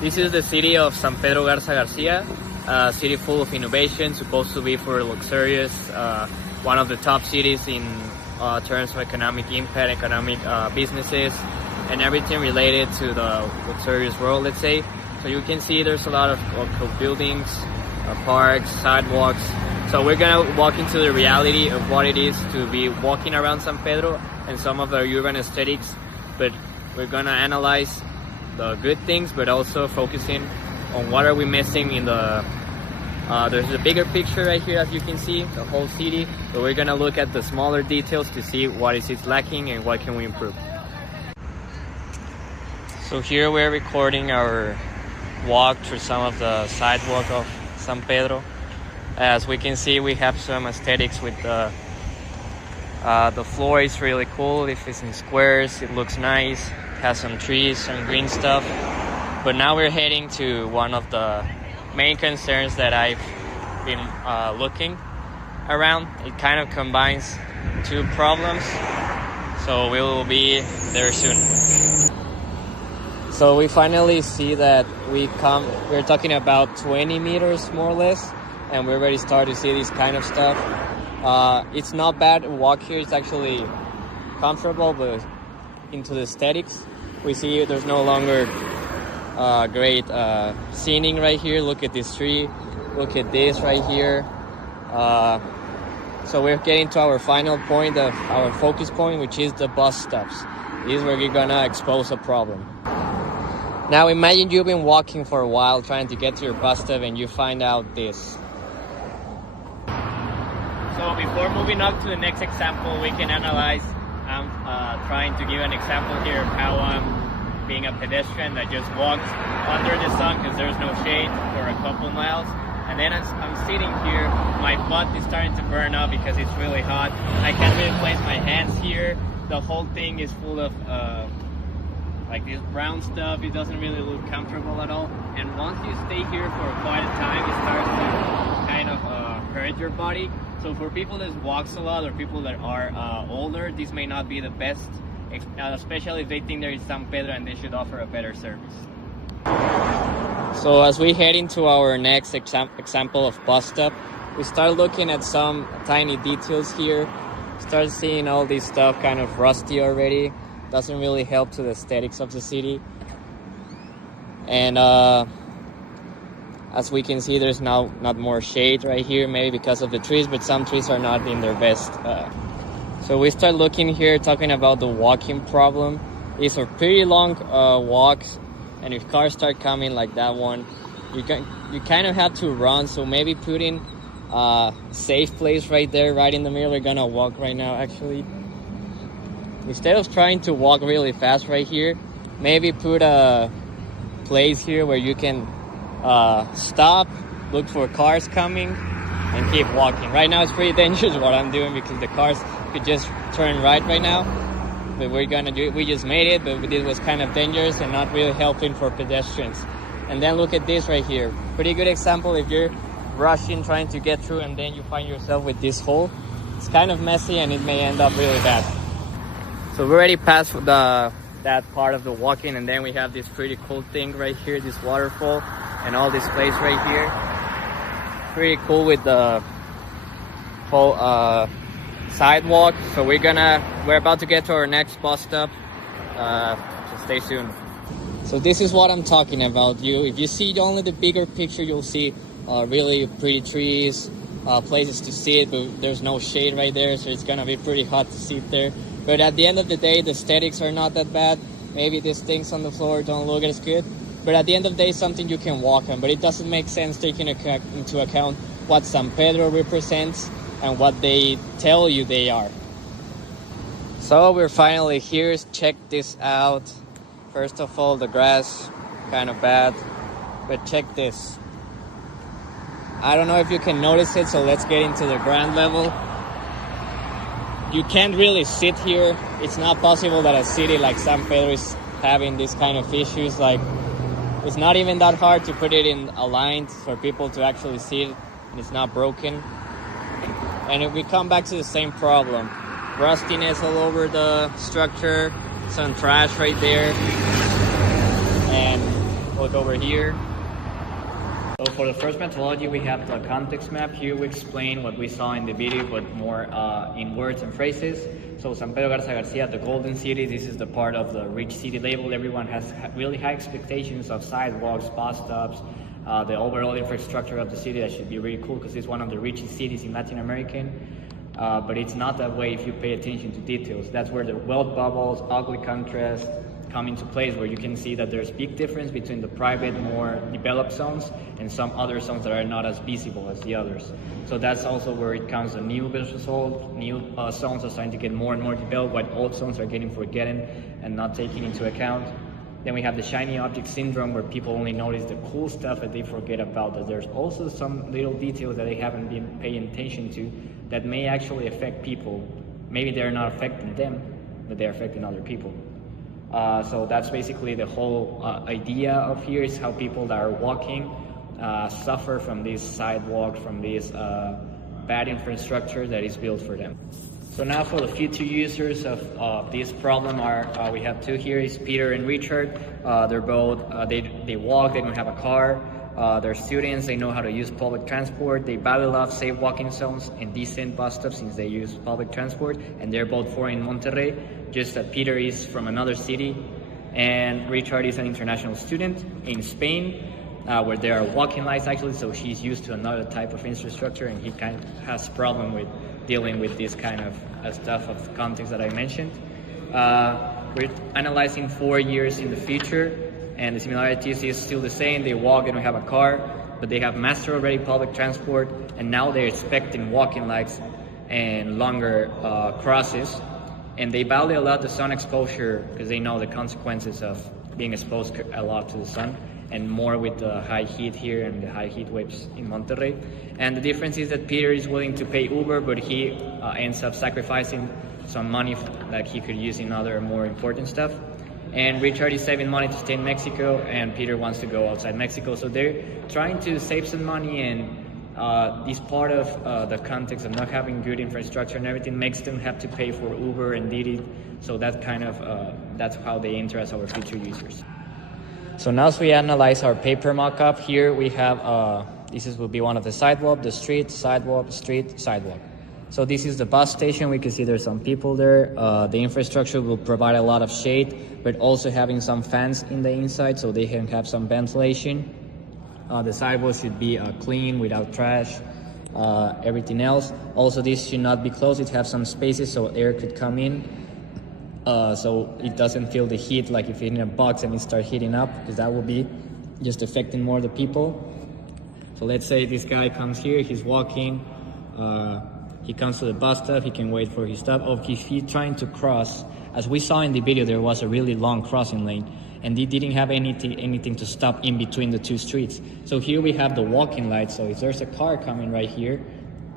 This is the city of San Pedro Garza Garcia, a city full of innovation, supposed to be for luxurious, one of the top cities in terms of economic impact, economic businesses, and everything related to the luxurious world, let's say. So you can see there's a lot of buildings, parks, sidewalks. So we're gonna walk into the reality of what it is to be walking around San Pedro and some of the urban aesthetics, but we're gonna analyze the good things, but also focusing on what are we missing in the there's a bigger picture right here, as you can see, the whole city, but we're gonna look at the smaller details to see what is it lacking and what can we improve. So here we're recording our walk through some of the sidewalk of San Pedro. As we can see, we have some aesthetics with the floor is really cool. If it's in squares, it looks nice. Has some trees, some green stuff. But now we're heading to one of the main concerns that I've been looking around. It kind of combines two problems, so we will be there soon. So we finally see that we're talking about 20 meters more or less, and we already start to see this kind of stuff. It's not bad to walk here. It's actually comfortable, but into the aesthetics, we see there's no longer great scening right here. Look at this tree. Look at this right here. So we're getting to our final point, of our focus point, which is the bus stops. This is where we're gonna expose a problem. Now imagine you've been walking for a while trying to get to your bus stop and you find out this. So before moving on to the next example, we can analyze. I'm trying to give an example here of how I'm being a pedestrian that just walks under the sun because there's no shade for a couple miles. And then as I'm sitting here, my butt is starting to burn up because it's really hot. I can't really place my hands here. The whole thing is full of like this brown stuff. It doesn't really look comfortable at all. And once you stay here for quite a time, it starts to kind of hurt your body. So for people that walks a lot or people that are older, this may not be the best, especially if they think they're in San Pedro and they should offer a better service. So as we head into our next example of bus stop, we start looking at some tiny details here. Start seeing all this stuff kind of rusty already. Doesn't really help to the aesthetics of the city. And as we can see, there's now not more shade right here, maybe because of the trees, but some trees are not in their best. So we start looking here, talking about the walking problem. These are pretty long walks, and if cars start coming like that one, you kind of have to run. So maybe put in a safe place right there, right in the middle. We're gonna walk right now, actually. Instead of trying to walk really fast right here, maybe put a place here where you can stop, look for cars coming, and keep walking. Right now it's pretty dangerous what I'm doing because the cars could just turn right now. But we're gonna do it. We just made it, but it was kind of dangerous and not really helping for pedestrians. And then look at this right here. Pretty good example if you're rushing, trying to get through, and then you find yourself with this hole. It's kind of messy and it may end up really bad. So we already passed that part of the walking, and then we have this pretty cool thing right here, this waterfall, and all this place right here. Pretty cool with the whole sidewalk. So we're about to get to our next bus stop. So stay tuned. So this is what I'm talking about. If you see only the bigger picture, you'll see really pretty trees, places to sit, but there's no shade right there, so it's gonna be pretty hot to sit there. But at the end of the day, the aesthetics are not that bad. Maybe these things on the floor don't look as good, but at the end of the day, it's something you can walk on. But it doesn't make sense taking into account what San Pedro represents and what they tell you they are. So we're finally here. Check this out. First of all, the grass, kind of bad, but check this. I don't know if you can notice it, so let's get into the ground level. You can't really sit here. It's not possible that a city like San Pedro is having these kind of issues. Like, it's not even that hard to put it in a line for people to actually see it, and it's not broken. And if we come back to the same problem, rustiness all over the structure, some trash right there, and Look over here. So for the first methodology, we have the context map. Here we explain what we saw in the video, but more in words and phrases. So San Pedro Garza Garcia, the Golden City, this is the part of the rich city label. Everyone has really high expectations of sidewalks, bus stops, the overall infrastructure of the city. That should be really cool because it's one of the richest cities in Latin America. But it's not that way if you pay attention to details. That's where the wealth bubbles, ugly contrast come into place, where you can see that there's big difference between the private, more developed zones and some other zones that are not as visible as the others. So that's also where it comes the new versus old. New zones are starting to get more and more developed, while old zones are getting forgotten and not taken into account. Then we have the shiny object syndrome, where people only notice the cool stuff that they forget about, that there's also some little details that they haven't been paying attention to that may actually affect people. Maybe they're not affecting them, but they're affecting other people. So that's basically the whole idea of here, is how people that are walking suffer from this sidewalk, from this bad infrastructure that is built for them. So now for the future users of this problem we have two here, is Peter and Richard. They're both, they walk, they don't have a car. They're students, they know how to use public transport. They value love safe walking zones and decent bus stops since they use public transport. And they're both foreign in Monterrey, just that Peter is from another city and Richard is an international student in Spain, where there are walking lights actually, so he's used to another type of infrastructure and he kind of has problem with dealing with this kind of stuff of context that I mentioned. We're analyzing 4 years in the future, and the similarities is still the same. They walk, they don't have a car, but they have mastered already public transport, and now they're expecting walking lights and longer crosses. And they value a lot the sun exposure because they know the consequences of being exposed a lot to the sun, and more with the high heat here and the high heat waves in Monterrey. And the difference is that Peter is willing to pay Uber, but he ends up sacrificing some money that he could use in other more important stuff. And Richard is saving money to stay in Mexico, and Peter wants to go outside Mexico. So they're trying to save some money, and this part of the context of not having good infrastructure and everything makes them have to pay for Uber and Didi. So that kind of, that's how they interest our future users. So now as we analyze our paper mock-up, here we have, will be one of the sidewalk, the street, sidewalk, street, sidewalk. So this is the bus station. We can see there's some people there. The infrastructure will provide a lot of shade, but also having some fans in the inside so they can have some ventilation. The sidewalk should be clean, without trash, everything else. Also, this should not be closed. It has some spaces so air could come in. So it doesn't feel the heat like if you're in a box and it starts heating up, because that will be just affecting more the people. So let's say this guy comes here, he's walking, he comes to the bus stop, he can wait for his stop. Or if he's trying to cross, as we saw in the video, there was a really long crossing lane and they didn't have anything to stop in between the two streets. So here we have the walking light, so if there's a car coming right here,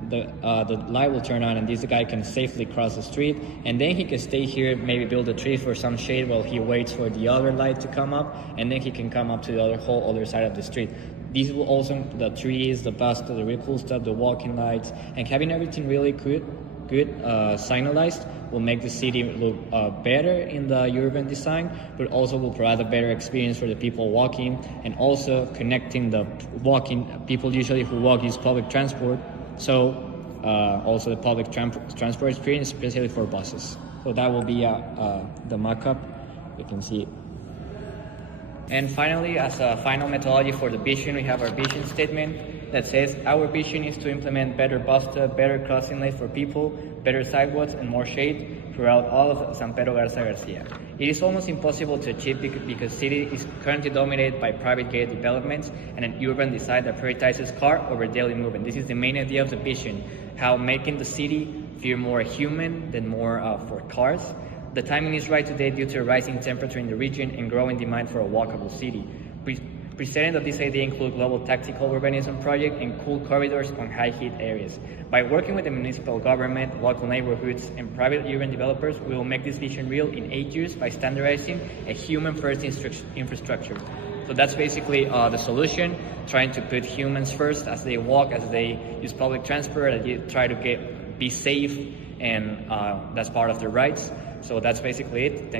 the light will turn on and this guy can safely cross the street, and then he can stay here, maybe build a tree for some shade while he waits for the other light to come up, and then he can come up to the whole other side of the street. These will also, the trees, the bus, the really cool stuff, the walking lights, and having everything really good signalized will make the city look better in the urban design, but also will provide a better experience for the people walking, and also connecting the walking people usually who walk use public transport. So also the public transport experience, especially for buses. So that will be the mock-up. You can see it. And finally, as a final methodology for the vision, we have our vision statement that says our vision is to implement better bus stop, better crossing lanes for people, better sidewalks, and more shade throughout all of San Pedro Garza Garcia. It is almost impossible to achieve because city is currently dominated by private gated developments and an urban design that prioritizes car over daily movement. This is the main idea of the vision, how making the city feel more human than more for cars. The timing is right today due to a rising temperature in the region and growing demand for a walkable city. Presenting that this idea includes global tactical urbanism project and cool corridors on high heat areas. By working with the municipal government, local neighborhoods, and private urban developers, we will make this vision real in 8 years by standardizing a human-first infrastructure. So that's basically the solution, trying to put humans first as they walk, as they use public transport, as they try to be safe, and that's part of their rights. So that's basically it.